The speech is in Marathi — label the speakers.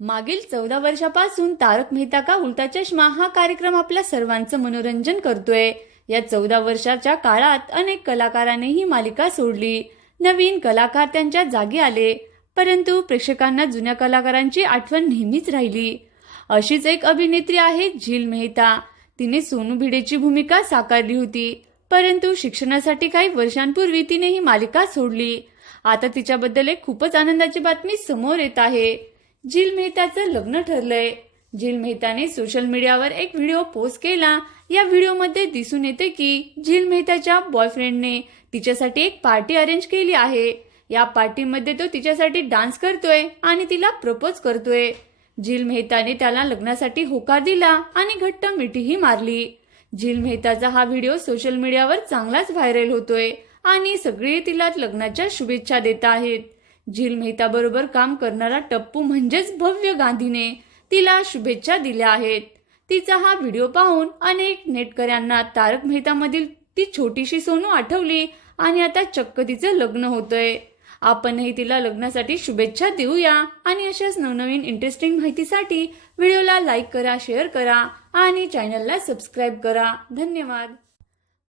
Speaker 1: मागील चौदा वर्षापासून तारक मेहता का उलटा चष्मा हा कार्यक्रम आपल्या सर्वांचं मनोरंजन करतोय. या चौदा वर्षाच्या काळात अनेक कलाकारांनी ही मालिका सोडली. नवीन कलाकार त्यांच्या जागी आले परंतु प्रेक्षकांना जुन्या कलाकारांची आठवण नेहमीच राहिली. अशीच एक अभिनेत्री आहे झील मेहता. तिने सोनू भिडेची भूमिका साकारली होती परंतु शिक्षणासाठी काही वर्षांपूर्वी तिने ही मालिका सोडली. आता तिच्याबद्दल एक खूपच आनंदाची बातमी समोर येत आहे. झील मेहताचं लग्न ठरलंय. जिल मेहताने सोशल मीडियावर एक व्हिडिओ पोस्ट केला. या व्हिडिओमध्ये दिसून येते की झील मेहताच्या बॉयफ्रेंडने तिच्यासाठी एक पार्टी अरेंज केली आहे. या पार्टीमध्ये तो तिच्यासाठी डान्स करतोय आणि तिला प्रपोज करतोय. झील मेहताने त्याला लग्नासाठी होकार दिला आणि घट्ट मिठीही मारली. झील मेहताचा हा व्हिडिओ सोशल मीडियावर चांगलाच व्हायरल होतोय आणि सगळे तिला लग्नाच्या शुभेच्छा देत आहेत. झील मेहता बरोबर काम करणारा टप्पू म्हणजेच भव्य गांधीने तिला शुभेच्छा दिल्या आहेत. तिचा हा व्हिडिओ पाहून अनेक नेटकऱ्यांना तारक मेहतामधील ती छोटीशी सोनू आठवली आणि आता चक्क तिचं लग्न होतंय. आपणही तिला लग्नासाठी शुभेच्छा देऊया आणि अशाच नवनवीन इंटरेस्टिंग माहितीसाठी व्हिडिओला लाईक करा शेअर करा आणि चॅनलला सबस्क्राईब करा. धन्यवाद.